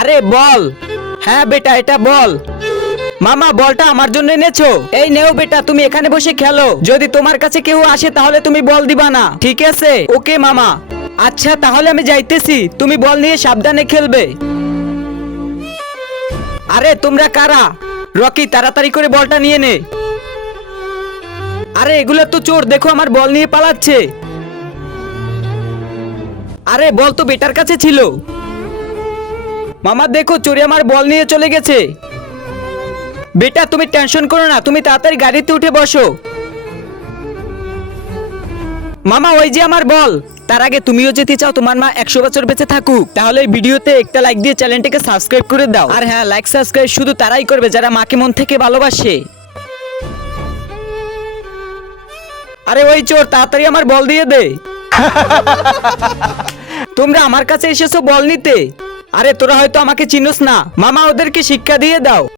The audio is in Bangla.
আরে বল। হ্যাঁ বেটা, এটা বল। মামা, বলটা আমার জন্য এনেছো? এই নেও বেটা, তুমি এখানে বসে খেলো। যদি তোমার কাছে কেউ আসে তাহলে তুমি বল দিবা না, ঠিক আছে? ওকে মামা। আচ্ছা তাহলে আমি যাইতেছি, তুমি বল নিয়ে সাবধানে খেলবে। আরে তোমরা কারা? রকি, তাড়াতাড়ি করে বলটা নিয়ে নে। আরে এগুলো তো চোর, দেখো আমার বল নিয়ে পালাচ্ছে। আরে বল তো বেটার কাছে ছিল। মামা দেখো, চোরে আমার বল নিয়ে চলে গেছে। বেটা তুমি টেনশন করো না, তুমি তাড়াতাড়ি গাড়িতে উঠে বসো। মামা ওই যে আমার বল। তার আগে তুমিও যেতে চাও তোমার মা 100 বছর বেঁচে থাকুক, তাহলে এই ভিডিওতে একটা লাইক দিয়ে চ্যানেলটাকে সাবস্ক্রাইব করে দাও। আর হ্যাঁ, লাইক সাবস্ক্রাইব শুধু তারাই করবে যারা মাকে মন থেকে ভালোবাসে। আরে ওই চোর, তাড়াতাড়ি আমার বল দিয়ে দে। তোমরা আমার কাছে এসেছো বল নিতে। আরে তোরা হয়তো আমাকে চিনোস না, মামা ওদেরকে শিক্ষা দিয়ে দাও।